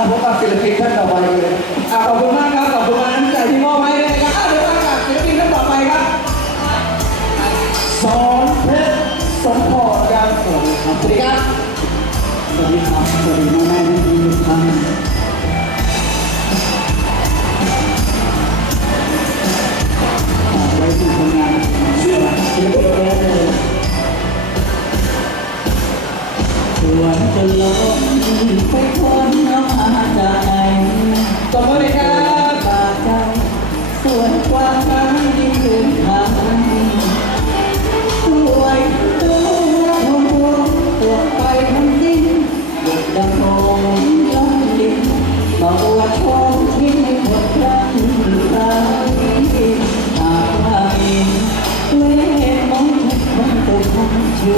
อาพบกับศิลปินท่านต่อไปเลยอาขอบคุณมากครับขอบคุณมากน้ำใจที่มอบให้เลยนะครับเดี๋ยวมากาศศิลปินท่านต่อไปครับสอนเพชรสมพรยางสวนครับสวัสดีครับสวัสดีครับสวัสดีแม่แม่ที่ทุกท่านไวังนเลอดไม่เลยชจะลองไปขอ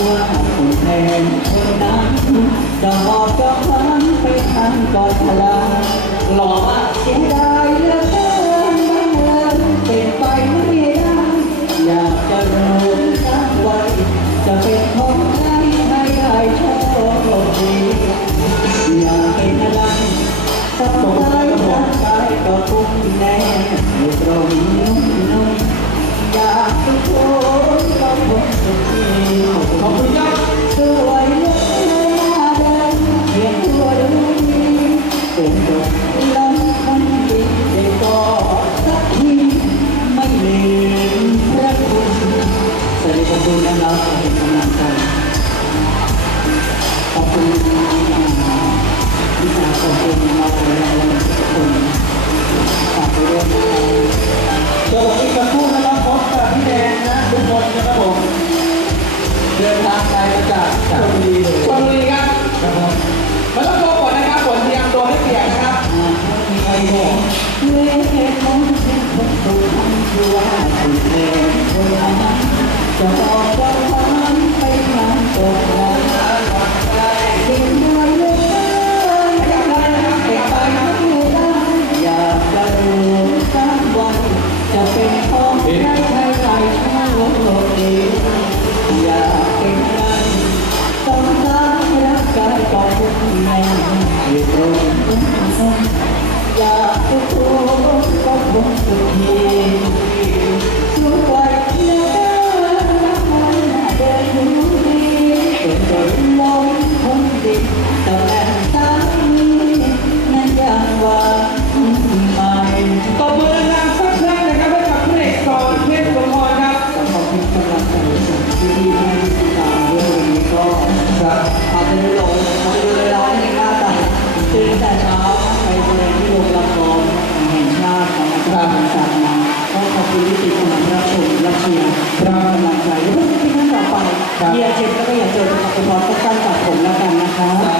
วคนแทนคนนั้นดอกกระพันไปทางก่อนทะเล ดูแลเราเป็นกำลังใจขอบคุณที่สาขอบคุณเราและทุกคนฝากไปด้จบอีกสักครู่นะครับพบกับพี่แดงนะทุกคนนะครับผมเดินทางไปจากชลบุรีชลบุรีครับมาต้องโชว์ก่อนนะครับฝนเตรียมตัวให้เปียกนะครับไม่มีใครบอก любовь к ней. เยี่ยมเจ็ดก็ไม่อยากเจอกับคุณพ่อก็ตั้งกับผมแล้วกันนะคะ